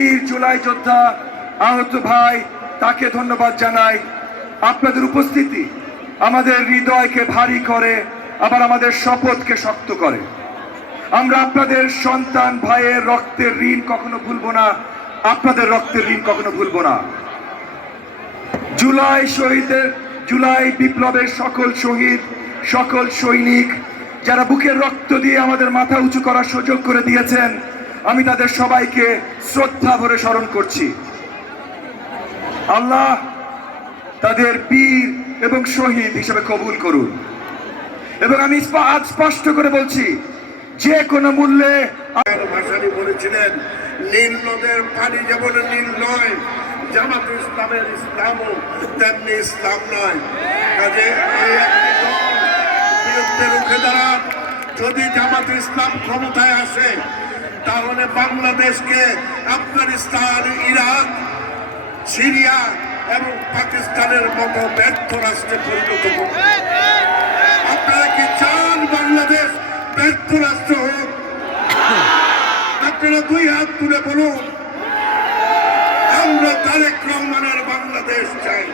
জুলাই যোদ্ধা আহত ভাই তাকে ধন্যবাদ জানাই। আপনাদের উপস্থিতি আমাদের হৃদয়কে ভারী করে, আবার আমাদের শপথকে শক্ত করে। আমরা আপনাদের সন্তান ভাইয়ের রক্তের ঋণ কখনো ভুলবো না, আপনাদের রক্তের ঋণ কখনো ভুলবো না। জুলাই বিপ্লবের সকল শহীদ, সকল সৈনিক যারা বুকের রক্ত দিয়ে আমাদের মাথা উঁচু করার সুযোগ করে দিয়েছেন, আমি তাদের সবাইকে শ্রদ্ধা ভরে স্মরণ করছি। আল্লাহ তাদের বীর এবং শহীদ হিসেবে কবুল করুন। এবং আমি আজ স্পষ্ট করে বলছি, যে কোনো মূল্যে ভাসানী বলেছিলেন, নীল নদের পানি যেমন নীল নয়, জামাত ইসলামের ইসলামও তেমনি ইসলাম নয়। কাজে বিরুদ্ধে রুখে দাঁড়ান। যদি জামাত ইসলাম ক্ষমতায় আসে, তাহলে বাংলাদেশকে আফগানিস্তান, ইরাক, সিরিয়া এবং পাকিস্তানের মতো ব্যর্থ রাষ্ট্রে পরিণত করবে। আপনারা কি চান বাংলাদেশ ব্যর্থ রাষ্ট্র হোক? আপনারা দুই হাত তুলে বলুন, আমরা তারেক রহমানের বাংলাদেশ চাই।